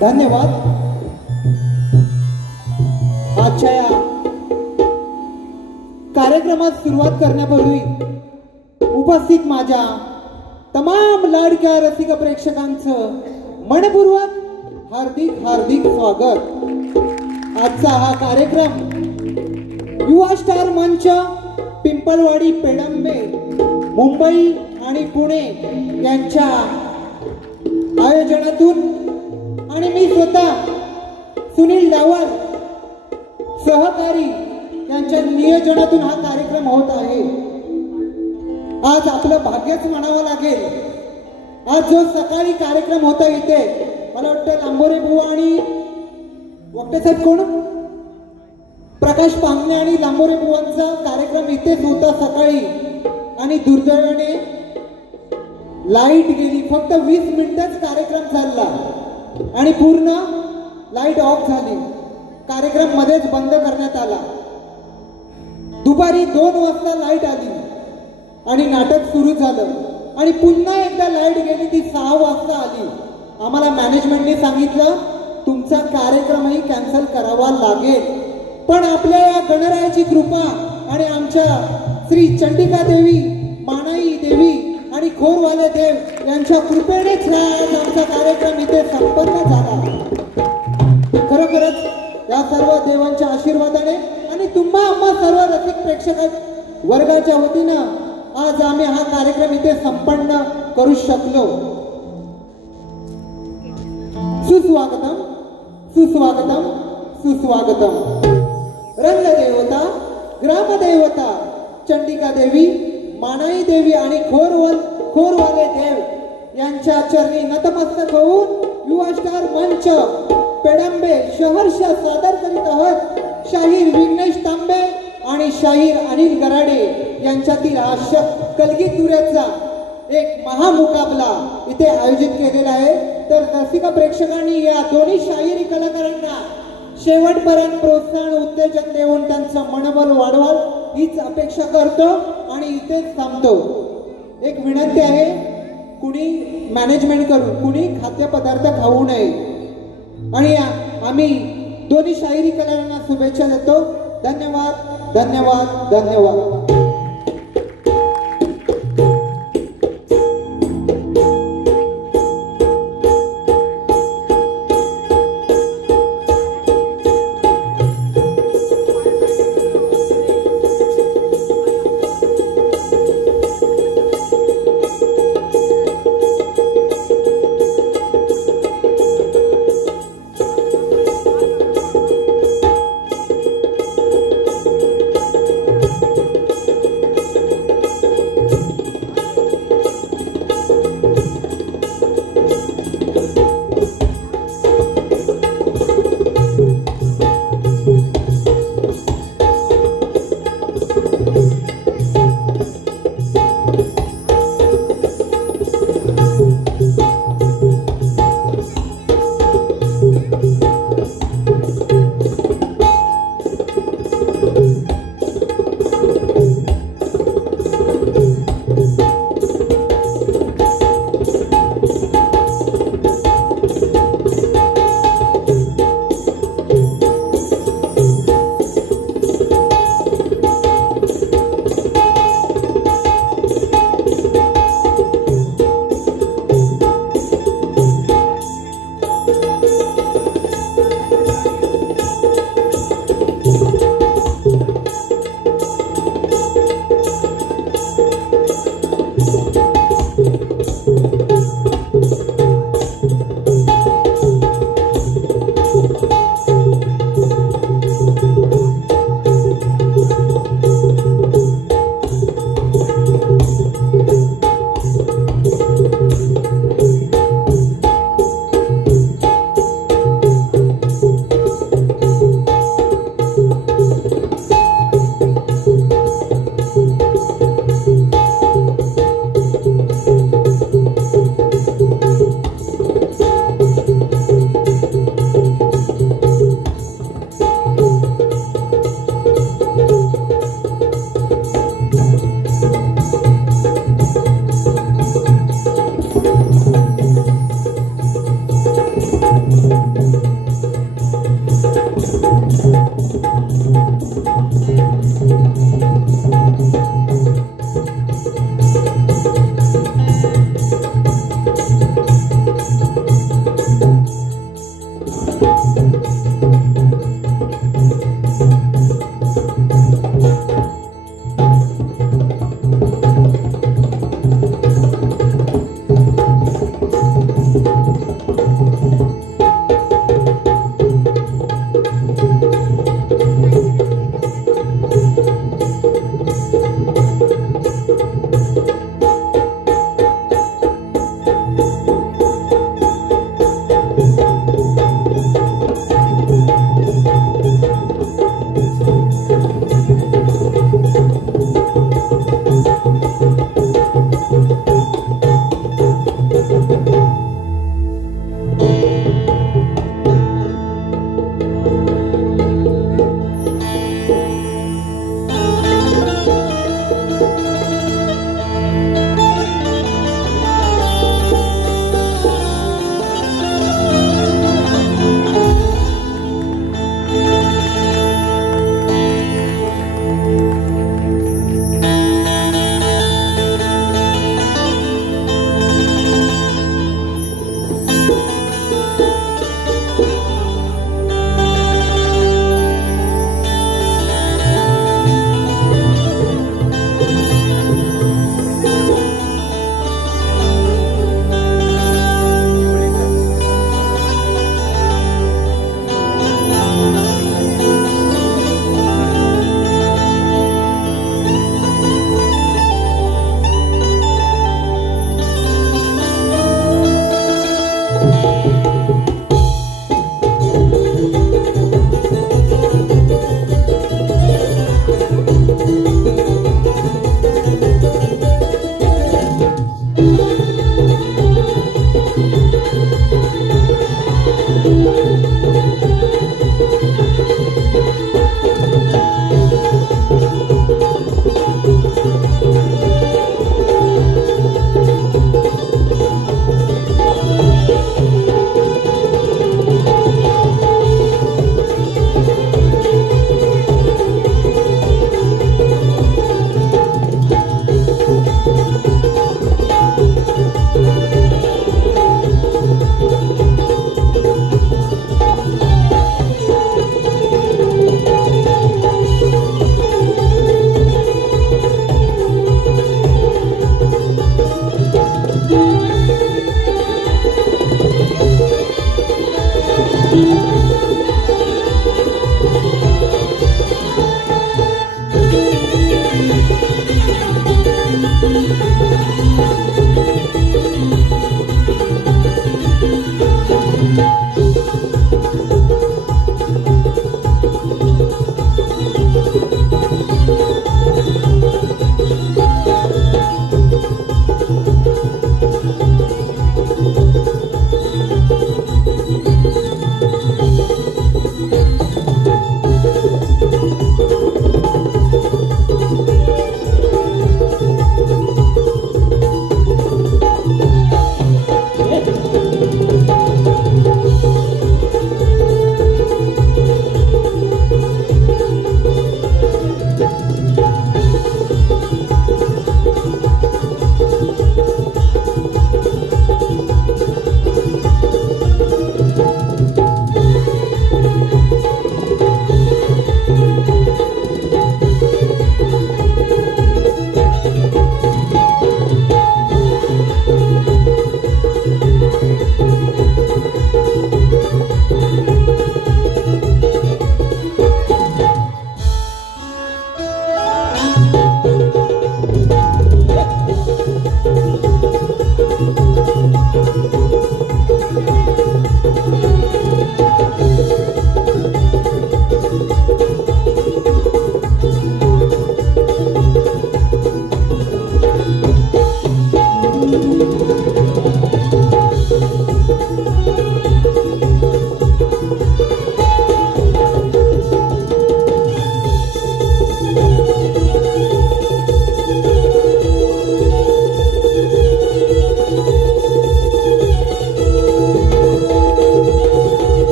धन्यवाद। आजच्या या कार्यक्रमात सुरुवात करण्यापूर्वी उपस्थित माझ्या तमाम लाडक्या रसिक प्रेक्षकांचं मनपूर्वक हार्दिक हार्दिक स्वागत। आजचा हा कार्यक्रम युवा स्टार मंच पिंपळवाडी पेडंबे मुंबई आणि पुणे यांच्या आयोजनातून आणि मी स्वतः सुनील डावल सहकारी यांच्या नियोजनातून हा कार्यक्रम होत आहे। आज आपलं भाग्यच म्हणावं लागेल। आज जो सकाळी कार्यक्रम होता इथे, मला वाटतं लांबोरे बुवा आणि वक्ते साहेब कोण, प्रकाश पांगणे आणि लांबोरे बुवांचा कार्यक्रम इथेच होता सकाळी, आणि दुर्दैवाने लाईट गेली। फक्त 20 मिनिटच कार्यक्रम चालला आणि पूर्ण लाईट ऑफ झाली। कार्यक्रम मध्येच बंद करण्यात आला। दुपारी 2 वाजता लाईट आली आणि नाटक सुरू झालं आणि पुन्हा एकदा लाईट गेली, ती 6 वाजता आली। आम्हाला मॅनेजमेंटने सांगितलं तुमचा कार्यक्रमही कॅन्सल करावा लागेल, पण आपल्या या गणरायाची कृपा आणि आमच्या श्री चंडिका देवी, मानाई देवी आणि खोरवाले देव यांच्या कृपेनेच आमचा कार्यक्रम इथे संपन्न झाला। खरोखरच या सर्व देवांच्या आशीर्वादाने आणि तुम्हा आम्हा सर्व रसिक प्रेक्षक वर्गाच्या वतीनं आज आम्ही हा कार्यक्रम इथे संपन्न करू शकलो। सुस्वागतम सुस्वागतम सुस्वागतम। रंगदेवता, ग्रामदेवता, चंडिका देवी, मानाई देवी आणि खोरवाले देव यांच्या चरणी नतमस्तक होऊन युवा स्टार मंच पेडंबे शहरशः सादर करीत आहोत शाहीर विघ्नेश तांबे आणि शाहीर अनिल गराडे यांच्यातील हा कलगीत दुऱ्याचा एक महामुकाबला इथे आयोजित केलेला आहे। तर रसिक प्रेक्षकांनी या दोन्ही शाहिरी कलाकारांना शेवटपर्यंत प्रोत्साहन उत्तेजन देऊन त्यांचं मनोबल वाढवाल हीच अपेक्षा करतो आणि इथेच थांबतो। एक विनंती आहे, कुणी मॅनेजमेंट करून कुणी खाद्यपदार्थ खाऊ नये आणि आम्ही दोन्ही शाहिरी कलाकारांना शुभेच्छा देतो। धन्यवाद धन्यवाद धन्यवाद।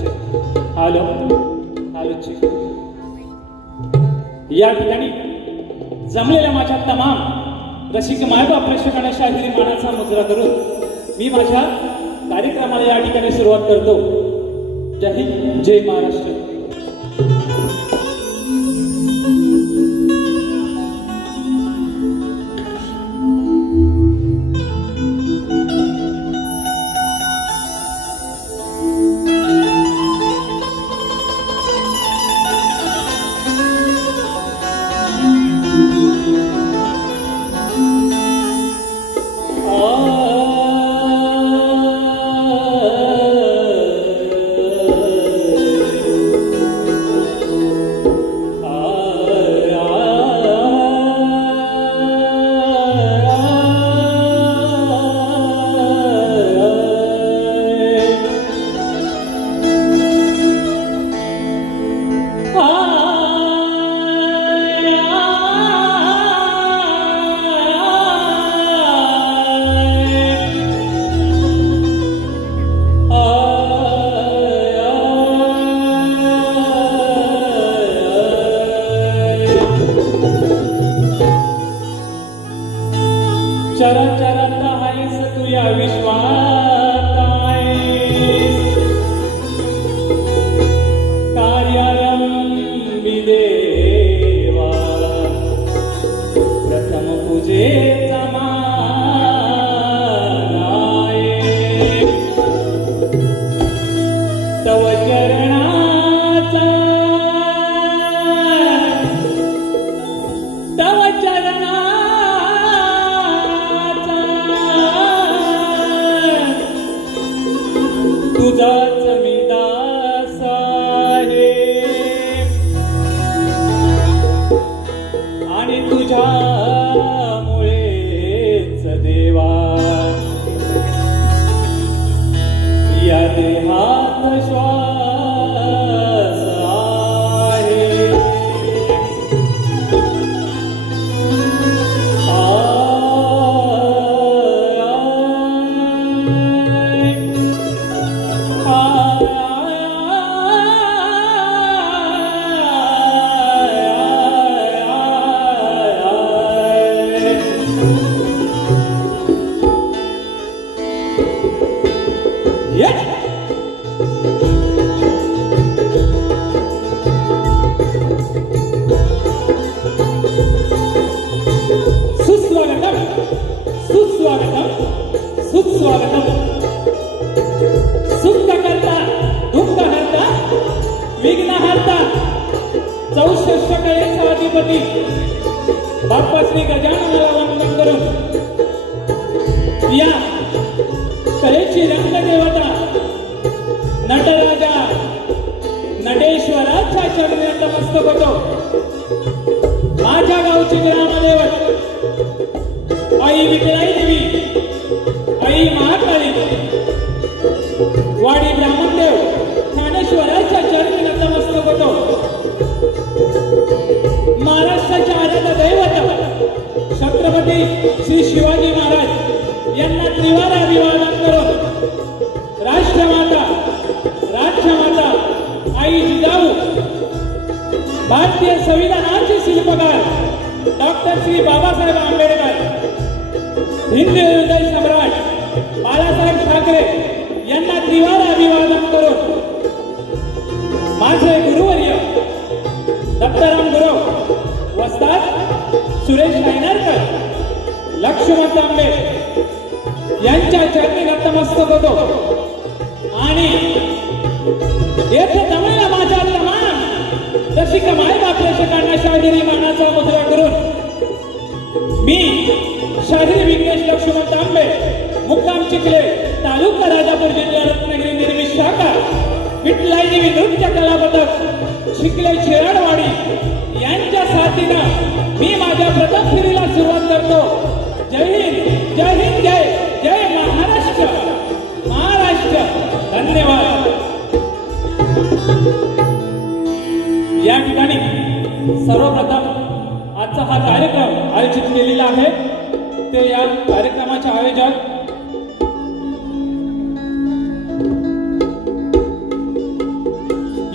Hello hello check. या ठिकाणी जमलेल्या माझ्या तमाम रसिक मायबाप प्रेक्षकांना शाहिरी मानाचा मुजरा करून मी माझ्या कार्यक्रमाला या ठिकाणी सुरुवात करतो. जय हिंद जय महाराष्ट्र.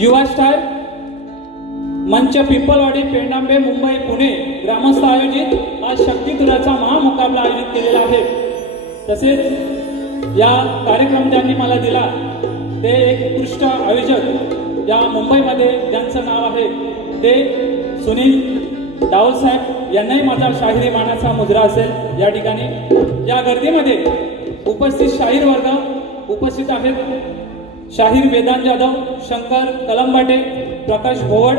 युवा स्टार मंच पिंपलवाडी पेंडांबे मुंबई पुणे ग्रामस्थ आयोजित आज शक्तितुराचा महामुकाबला आयोजित केलेला आहे. तसेच या कार्यक्रम ज्यांनी मला दिला ते एक उत्कृष्ट आयोजक या मुंबईमध्ये ज्यांचं नाव आहे ते सुनील डावल साहेब यांनाही माझा शाहिरी मानाचा मुजरा असेल. या ठिकाणी या गर्दीमध्ये उपस्थित शाहीर वर्ग उपस्थित आहेत. शाहीर वेदांत जाधव, शंकर कलंबाटे, प्रकाश भोवड,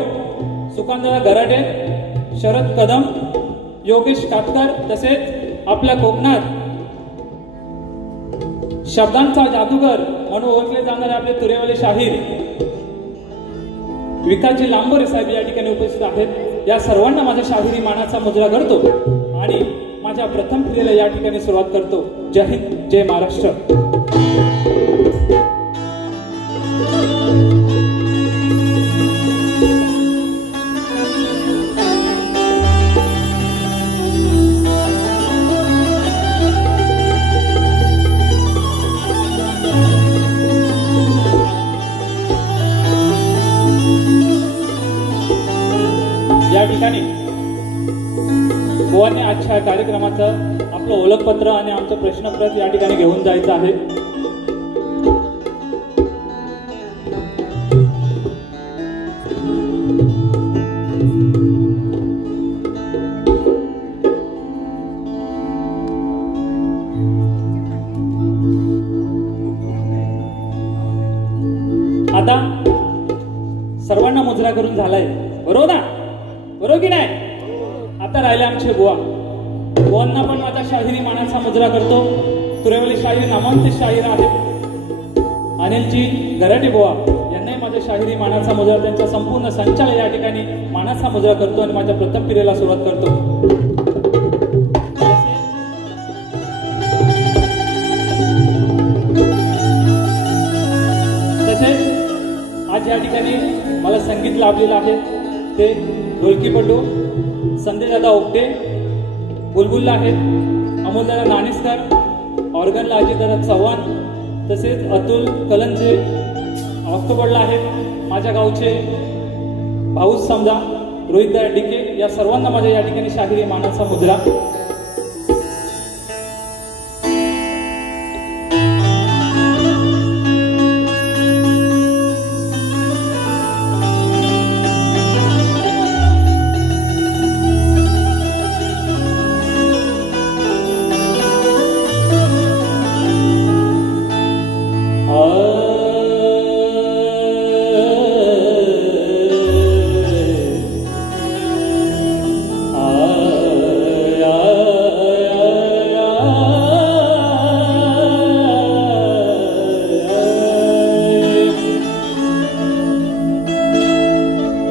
सुकांतदा गराडे, शरद कदम, योगेश कातकर, तसेच आपल्या कोकणात शब्दांचा जादूगर म्हणून ओळखले जाणारे आपले तुरेवाले शाहीर विकासजी लांबोरे साहेब या ठिकाणी उपस्थित आहेत. या सर्वांना माझ्या शाहिरी मानाचा मुजरा करतो आणि माझ्या प्रथम क्रियेला या ठिकाणी सुरुवात करतो. जय हिंद, जय महाराष्ट्र. या ठिकाणी गोवाने आजच्या कार्यक्रमाचं आपलं ओळखपत्र आणि आमचं प्रश्नपत्र या ठिकाणी घेऊन जायचं आहे. आता सर्वांना मुजरा करून झालाय, बरोबर ना? बरोबर की नाही? आता राहिले आमचे बुवा. बुवांना पण माझा शाहिरी मानाचा मुजरा करतो. तुरेवली शाहीर नामांकित शाहीर आहेत अनिलजी गराटे बुवा यांनाही माझ्या शाहिरी मानाचा मुजरा त्यांच्या संपूर्ण संचाला या ठिकाणी मानाचा मुजरा करतो आणि माझ्या प्रथम पिढीला सुरुवात करतो. तसेच आज या ठिकाणी मला संगीत लाभलेलं आहे ते ढोलकीपटू संदेशदादा ओपटे, बुलबुलला आहेत अमोलदादा नाणेसकर, ऑर्गनला अजितदादा चव्हाण, तसेच अतुल कलंजे ऑक्टोबरला आहेत माझ्या गावचे भाऊच समजा रोहितदादा डिके. या सर्वांना माझ्या या ठिकाणी शाहिरी मानाचा मुजरा.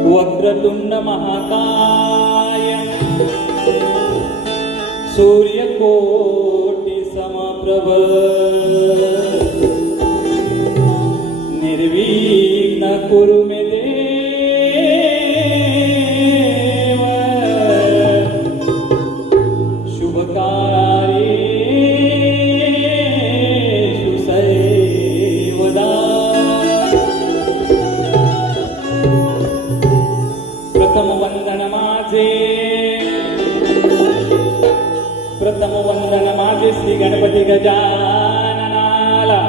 वक्रतुंड महाकाय सूर्यकोटि समप्रभ निर्विघ्न कुरु मे देव शुभकार्येषु सर्वदा. प्रथम वंदन माझे श्री गणपती गजाननाला.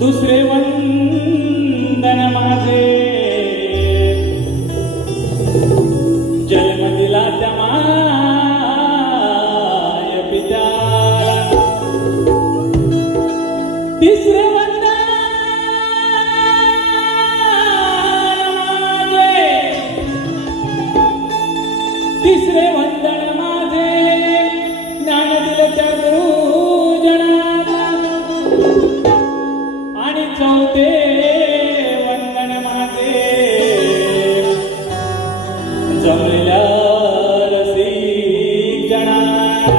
दुसरे वंदन माझे जन्म दिला त्या माय पित्याला. तिसरे तिसरे वंदन माझे ज्ञान दिलं त्या गुरुजनाला. आणि चौथे वंदन माझे जमलेल्या रसिक जनाला.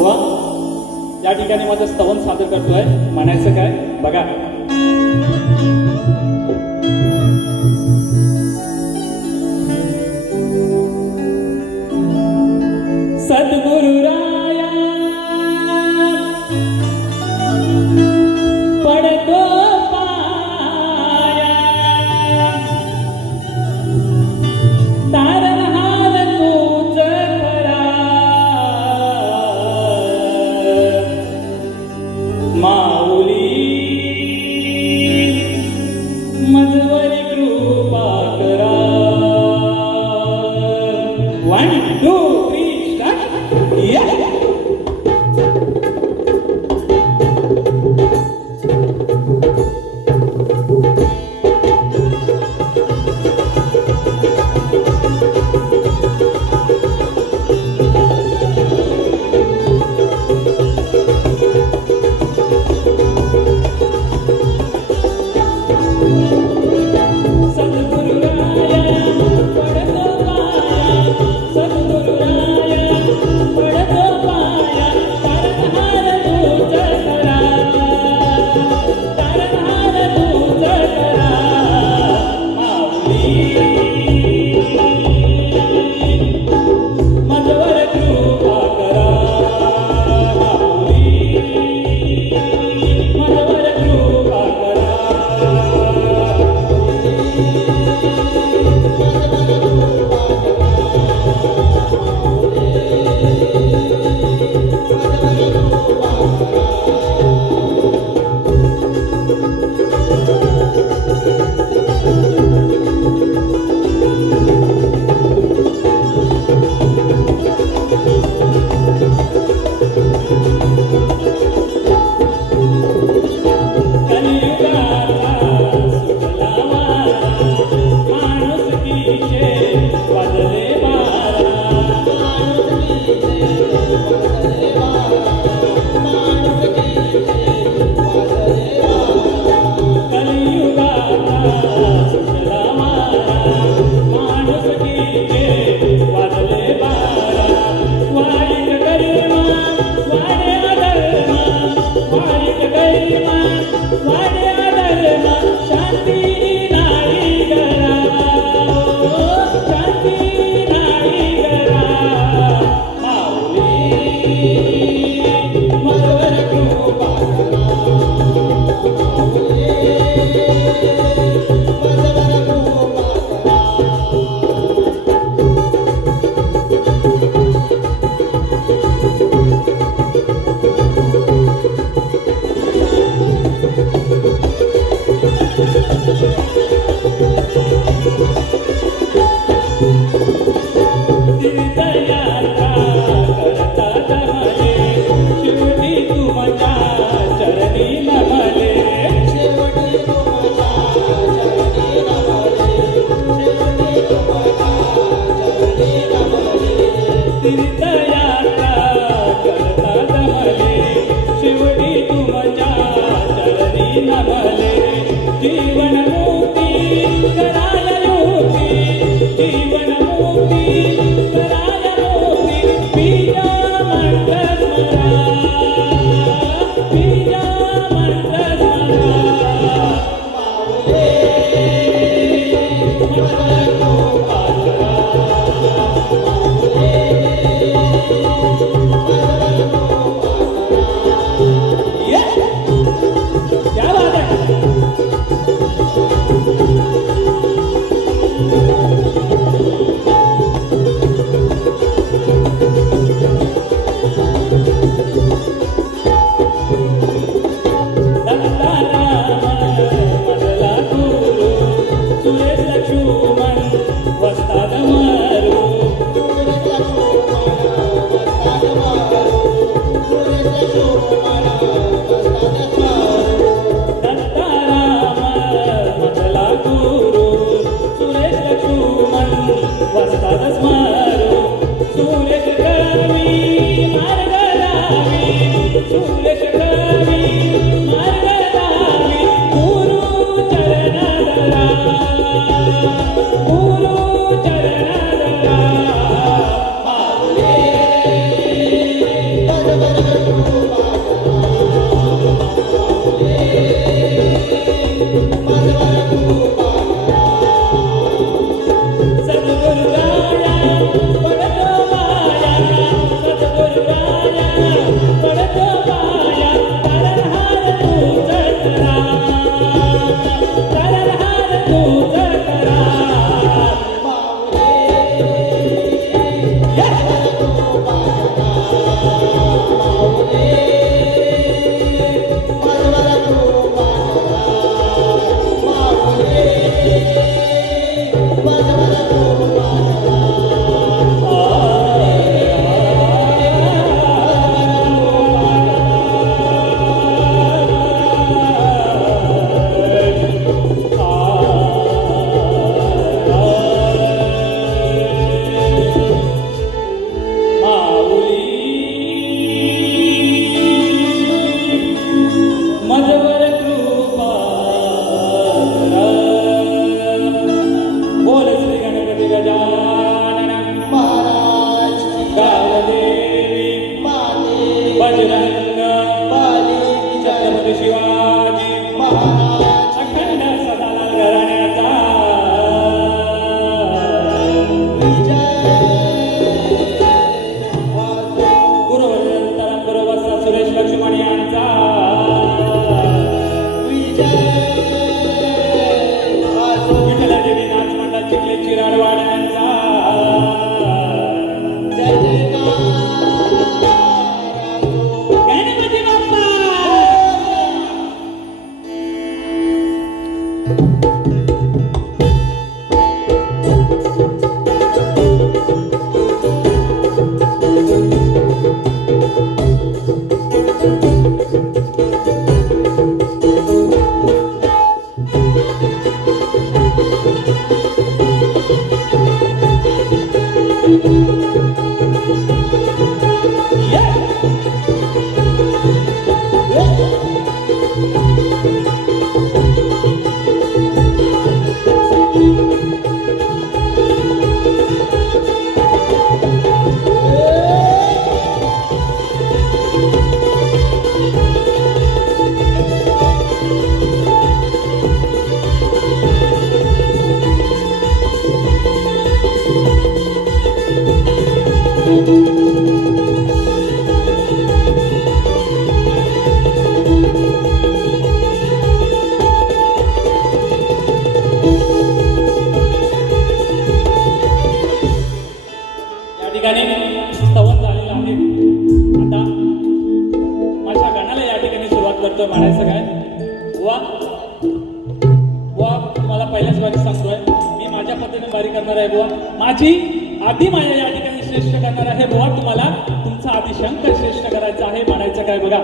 वा या ठिकाणी माझं स्तवन सादर करतोय. म्हणायचं काय बघा. सद्गुरु राया पडतो पाया तारणहार तूच खरा माऊली मजवरी कृपा करा. 1 2 3 स्टार्ट. या गुरु चरण म्हणायचं काय वा वा तुम्हाला पहिल्याच बारी सांगतोय मी माझ्या पद्धतीने बारी करणार आहे बुवा माझी आधी माझ्या या ठिकाणी श्रेष्ठ करणार आहे बुवा तुम्हाला तुमचा आधी शंकर श्रेष्ठ करायचा आहे म्हणायचं काय बघा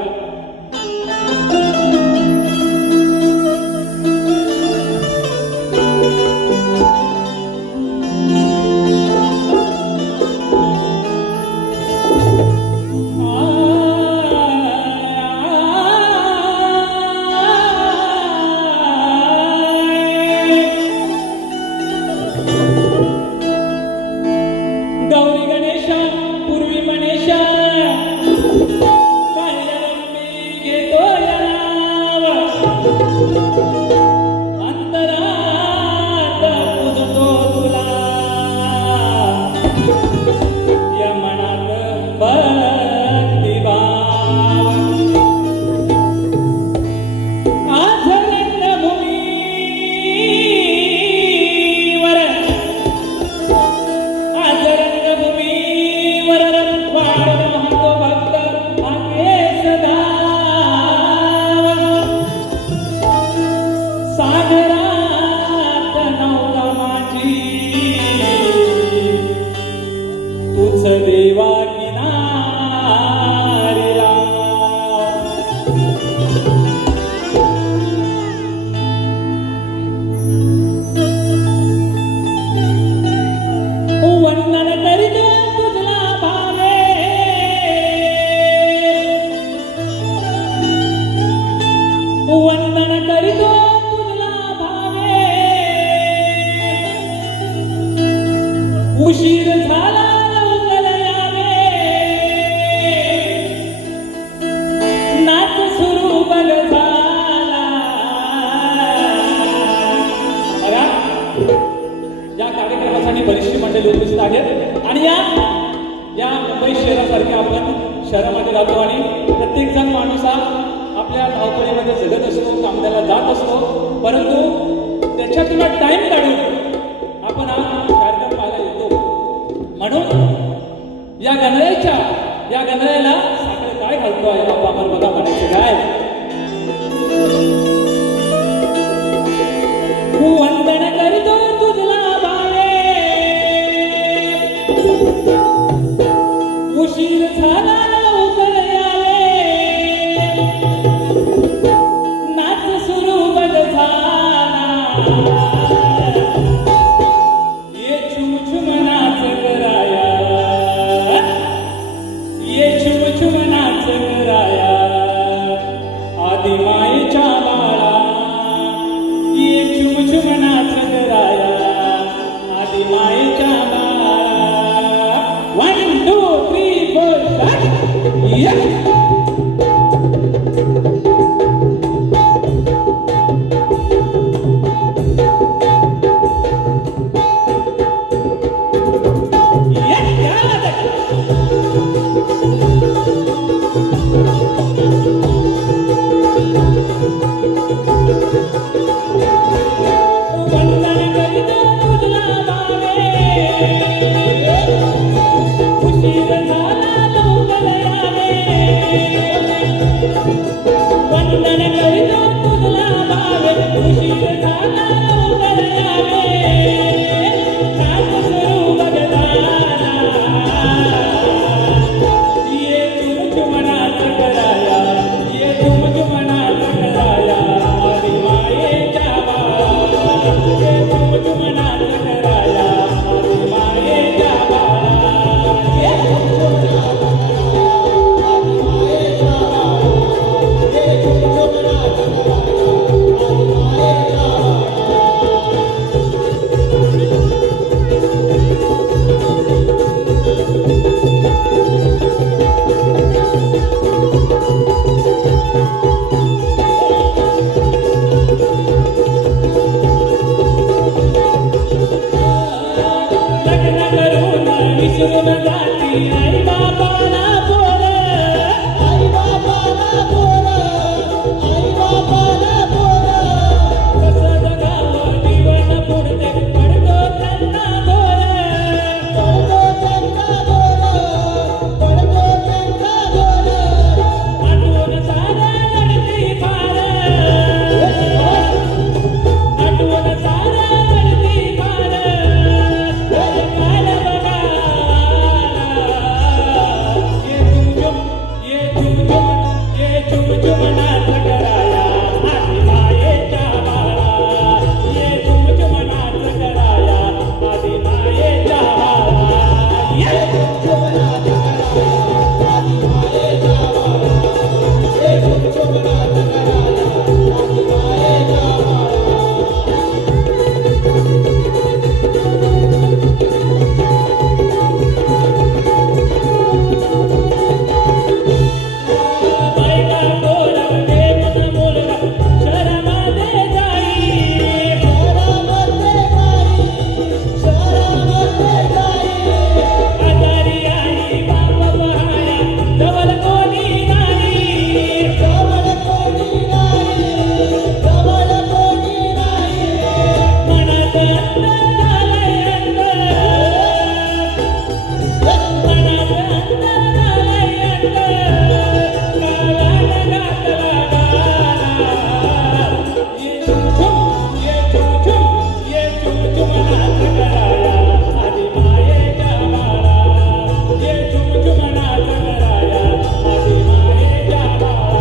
उशीर झाला लवकर यावे नाच सुरू बघ झाला बघा या कार्यक्रमासाठी बरीचशी मंडळी उपस्थित आहेत आणि या मुंबई शहरासारख्या आपण शहरामध्ये राहतो आणि प्रत्येक जण माणूस हा आपल्या धावपळीमध्ये जगत असतो कामद्याला जात असतो परंतु त्याच्यातून टाइम काढून आपण हा कार्यक्रम पाहायला येतो म्हणून या गणरायाला साखर काय घालतो आहे आपण बघा म्हणायचं काय वंदन करीतो तुझला बाळे उशीर झाला लवकर यावे नाच सुरू बघ झाला ये छुम छुम नाच कराया ये छुम छुम नाच कराया आदि मायेच्या बाळा ये छुम छुम नाच कराया आदि मायेच्या बाळा 1 2 3 4 5 yeah उशीर झाला लवकर यावे विसरून जाती आई बाबाला पोर, आई बाबाला पोर, आई बाबाला पोर. कसं जगावं जीवन पुढचे पडतो त्यांना घोर, पडतो त्यांना घोर, पडतो त्यांना घोर. आठवण सारं रडती फार, आठवण सारं रडती फार. काल बघाला ये झुम झुम नाच कराया आधी मायेच्या बाळा, ये झुम झुम नाच कराया आधी मायेच्या बाळा. ये झुमनाथ कराया आधी मायेच्या बाळा, हे झुमनाथ कराया आधी मायेच्या बाळा. बायका बोलावते मन मुलगा शहरामध्ये जाई, शहरामध्ये जाई, शहरामध्ये जाई. आजारी आई बाप पहाया जवळ कोणी नाही, जवळ कोणी नाही, जवळ कोणी नाही. मनात अंतर झालंय अंतर, मनात अंतर झालंय अंतर. गावाला घातला गाला, ये झुम ये झुम नाच कराया आधी मायेच्या बाळा, ये झुम नाच कराया आधी मायेच्या बाळा.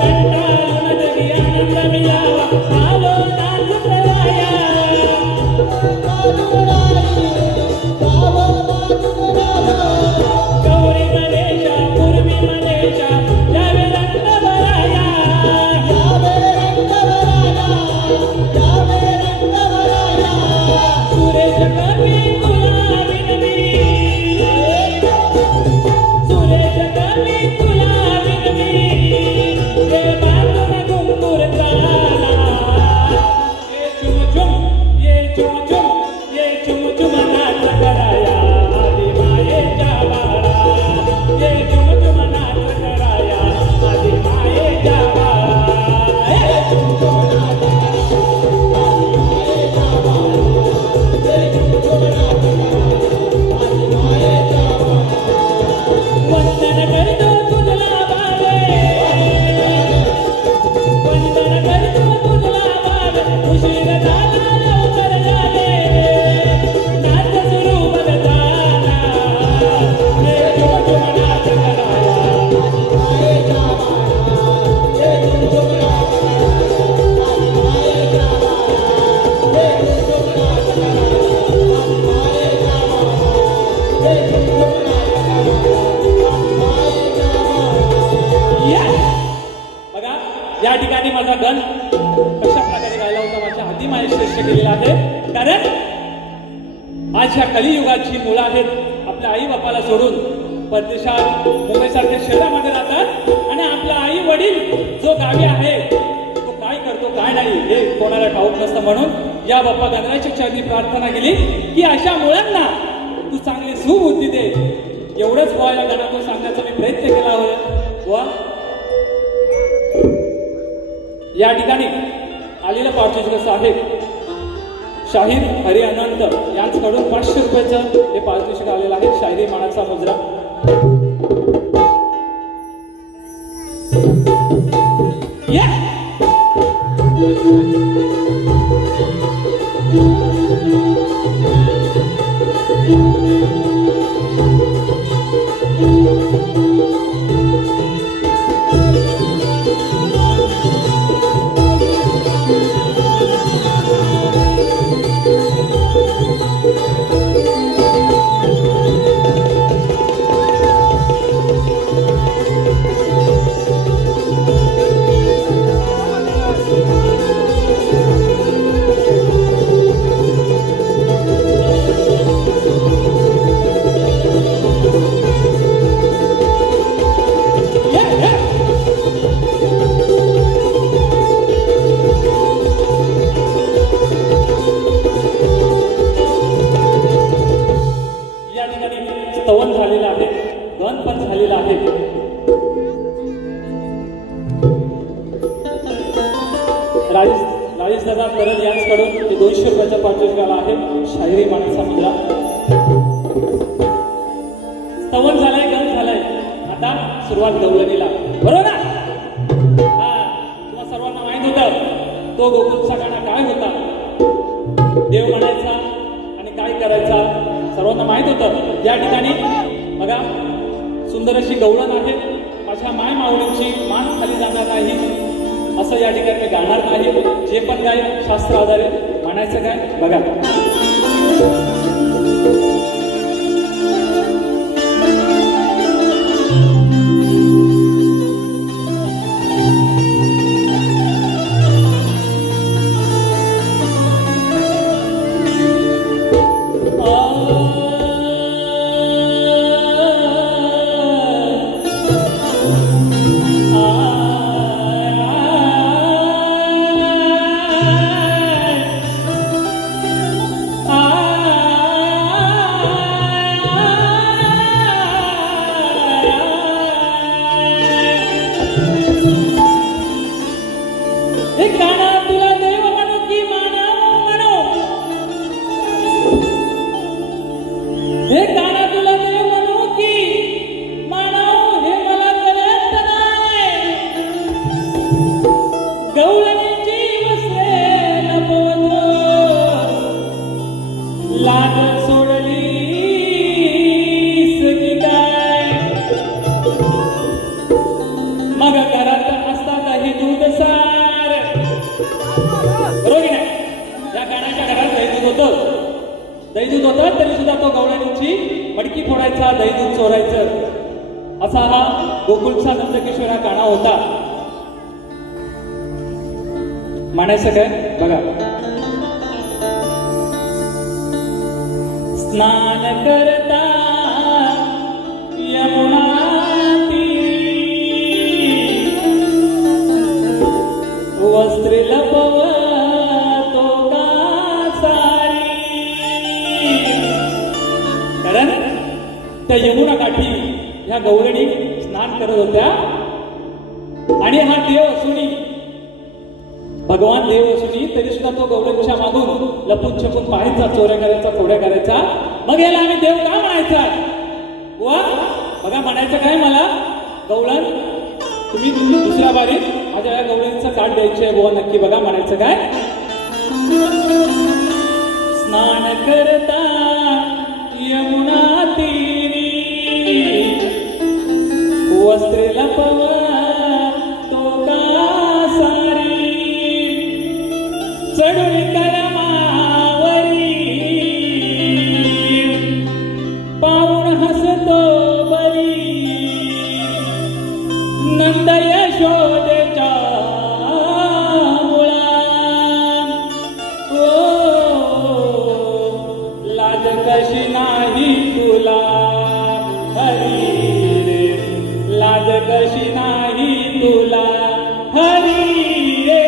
कंटाळून जगी आनंद मिळावा आलो नाच कराया, गौरी मलेशा पूर्वी मलेशा यावे रंग भराया, सुरेश कवी तुला विनवी, सुरेश कवी तुला विनवी. प्रेमातून घुंगूर झाला, ये झुम झुम नाच कराया आधी मायेच्या बाळा, ये झुम नाच कराया आधी मायेच्या बाळा. वंदन करतो तुझला बाबे, वंदन करतो तुझला बाबे. उशीर झाला लवकर झाले, नाच सुरू बघ झाला, हे झुम नाच कराया आधी मायेच्या बाळा, हे झुमनाथ कराया आधी मायेच्या बाळा, हे झुमनाथ कराया आधी मायेच्या बाळा, हे झुमनाथ कराया आधी मायेच्या बाळा. या. बघा या ठिकाणी माझा गण कशा प्रकारे गायला होता माझ्या हाती माये श्रेष्ठ केलेला आहे. कारण आज ह्या कलियुगाची मुलं आहेत, आपल्या आई बापाला सोडून परदेशात मुंबईसारख्या शहरामध्ये राहतात, आणि आपला आई वडील जो गावी आहे तो काय करतो काय नाही हे कोणाला ठाऊक नसतं. म्हणून या बाप्पा गणरायाच्या चरणी प्रार्थना केली की अशा मुलांना तू चांगली सुबुद्धी दे. एवढंच व्हायला गणातून सांगण्याचा मी प्रयत्न केला होता. वा या ठिकाणी आलेलं पारितोषिक कसं आहे, शाहीर हरी अनंत यांच्याकडून 500 रुपयाचं हे पारितोषिक आलेलं आहे. शाहिरी मानाचा मुजरा. गण पण झालेला आहे. राजेश दादा तरद यांच्याकडून ते 200 रुपयाचा पारितोषिक आहे. शाहिरी मानाचा मुद्रा. स्तवन झालाय, गण झालाय, आता सुरुवात गवळणीला. बरोबर ना? हा, तुम्हा सर्वांना माहित होतं तो गोकुळचा गाणा काय होता, देव म्हणायचा आणि काय करायचा सर्वांना माहित होतं. या ठिकाणी बघा सुंदर अशी गवळण आहे. माझ्या माय माऊलींची मान खाली जाणार नाही असं या ठिकाणी मी गाणार नाही. जे पण काय शास्त्र आधारे म्हणायचं काय बघा. दैदूत होता तरी सुद्धा तो गवळणीची मडकी फोडायचा, दैदूत चोरायचं असा हा गोकुळचा नंदकिशोर हा गाणा होता. म्हणायचं काय बघा. स्नान करता यमुना वस्त्र लपव तो का सारी. कारण त्या यमुना काठी ह्या गवळणी स्नान करत होत्या आणि हा देव असूनी भगवान देव असूनी तरी सुद्धा तो गवळणीच्या मागून लपून छपून पाहायचा, चोऱ्या करायचा, फोड्या करायचा. मग याला आम्ही देव का म्हणायचा वा बघा. म्हणायचं काय मला गवळण तुम्ही दुसऱ्या बारीत माझ्या या गवळणीचं काढ द्यायचे बुवा नक्की बघा. म्हणायचं काय. स्नान करता यमुना तीरी वस्त्र लपव तो का सारी. चढून करमावरी पाहून हसतो बरी नंद यशोदेच्या मुळा. लाज कशी नाही तुला हरी रे, लाज कशी नाही तुला हरी रे.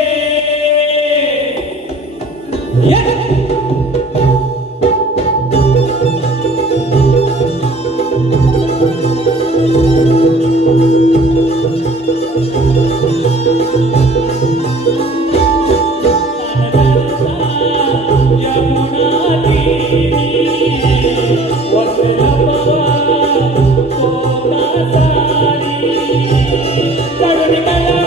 Saturday night.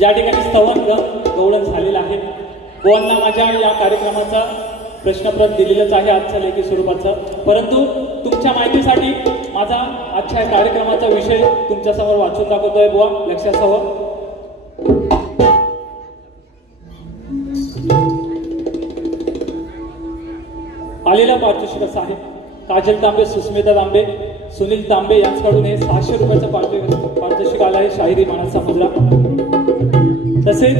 या ठिकाणी स्तवन गवळण झालेलं आहे. गोवांना माझ्या या कार्यक्रमाचा प्रश्नपत्र दिलेलंच आहे आजच्या लेखी स्वरूपाचं. परंतु तुमच्या माहितीसाठी माझा आजच्या कार्यक्रमाचा विषय तुमच्यासमोर वाचून दाखवतोय बुवा, लक्षात हवं. आलेला पारितोषिक असं आहे. काजल तांबे, सुस्मिता तांबे, सुनील तांबे यांच्याकडून हे 600 रुपयाचं पारितोषिक आलं आहे, शाहिरी मानाचा मुद्रा. तसेच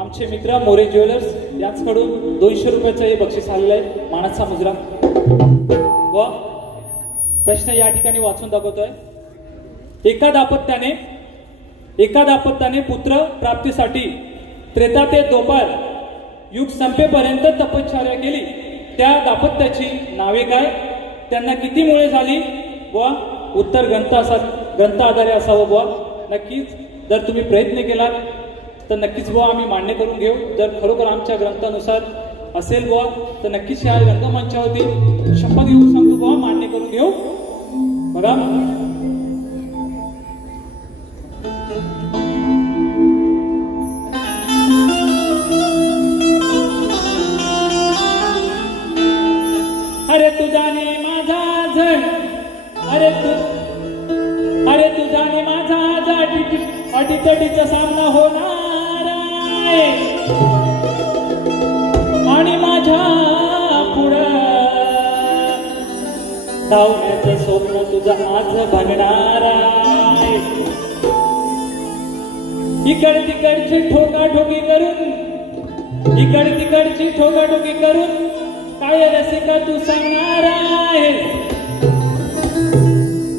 आमचे मित्र मोरे ज्वेलर्स यांच्याकडून 200 रुपयाचं हे बक्षीस आलेलं आहे, मानाचा मुद्रा. व प्रश्न या ठिकाणी वाचून दाखवतोय. एका दाम्पत्याने पुत्र प्राप्तीसाठी त्रेता ते द्वापर युग संपेपर्यंत तपश्चर्या केली. त्या दाम्पत्याची नावे काय, त्यांना किती मुळे झाली व उत्तर ग्रंथ आधारे असावं बुवा. नक्कीच जर तुम्ही प्रयत्न केलात तर नक्कीच बुवा आम्ही मान्य करून घेऊ. जर खरोखर आमच्या ग्रंथानुसार असेल बुवा तर नक्कीच या रंगमंचावरती शपथ घेऊन सांगतो बुवा, मान्य करून घेऊ. बघा अरे तुझाने माझा झड, अरे तुझाने माझा अटीतटीचा सामना होणार आहे आणि माझ्या पुढं धावण्याचं स्वप्न तुझं आज भागणार आहे. इकडे तिकडची ठोकाठोकी करून काय रसिका तू सांगणार आहे.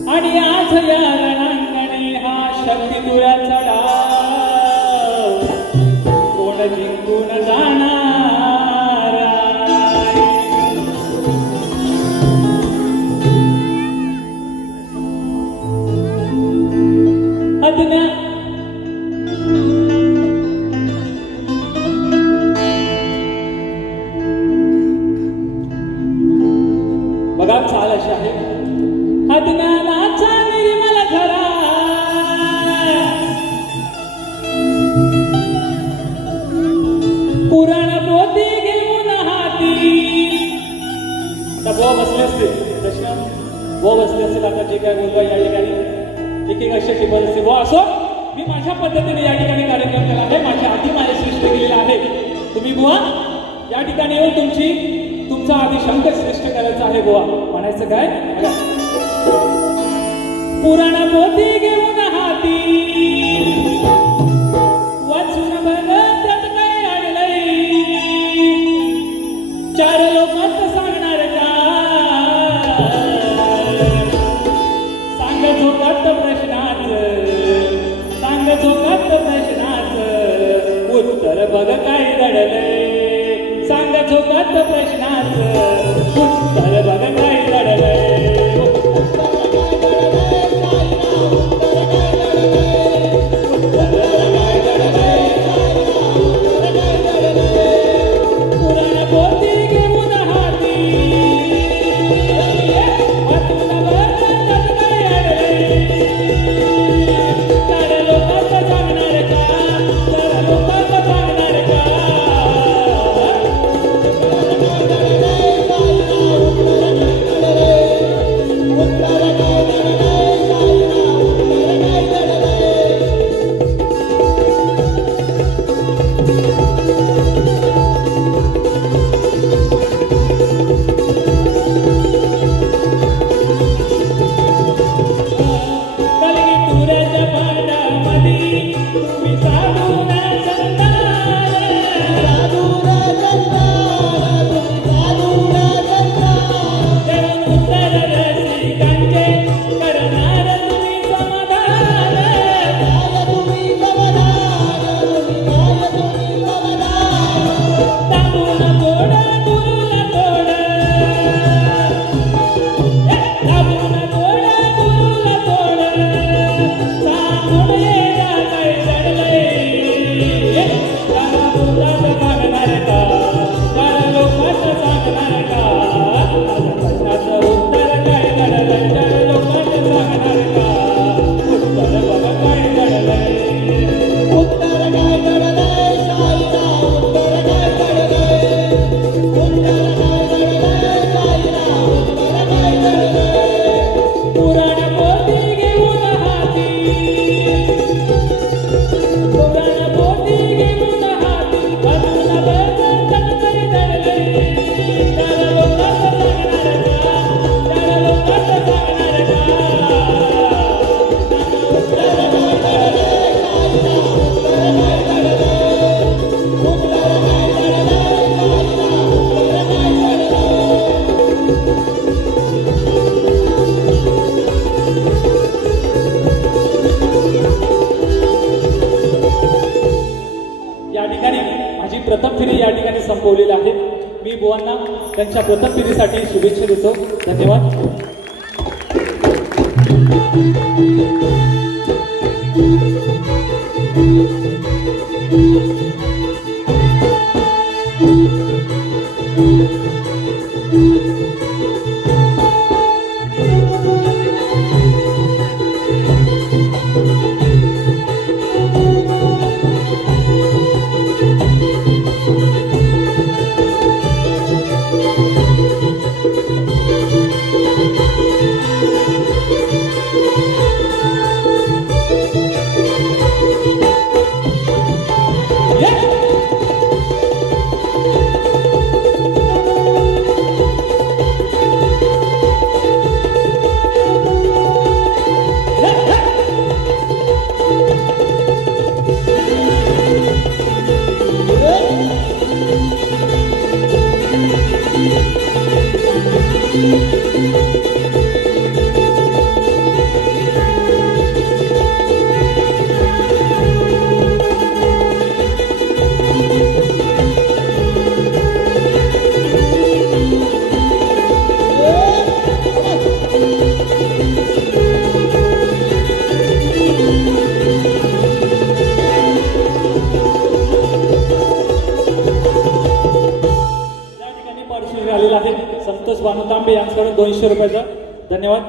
आणि आज या रणांगणी हा शक्ती तुळ्याचा डाव कोण जिंकून जाणार आहे. बघा चाल अशी आहे. अज्ञानाचा निर्मल झरा पुराण पोथी घेऊन हाती आता बुवा बसले असते प्रश्न बुवा बसले असेल आता जे काय बोलतोय या ठिकाणी एक अशी टिपल असते बुवा असो मी माझ्या पद्धतीने या ठिकाणी कार्यक्रम केला आहे माझ्या आधी माझे श्रेष्ठ केलेला आहे तुम्ही बुवा या ठिकाणी येऊन तुमचा आधी शंख श्रेष्ठ करायचा आहे बुवा म्हणायचं काय पुराण पोथी घेऊन हाती वाचून बघ त्यात काय आणलंय चार लोकांत सांगणार का सांग झोकात प्रश्नाच उत्तर बघ काय दडलंय सांग झोकात प्रश्नाच उत्तर बघ काय दडलंय प्रथम फेरी या ठिकाणी संपवलेली आहे मी बुवांना त्यांच्या प्रथम फेरीसाठी शुभेच्छा देतो धन्यवाद संतोष भानुतांबे यांच्याकडून 200 रुपयाचा धन्यवाद।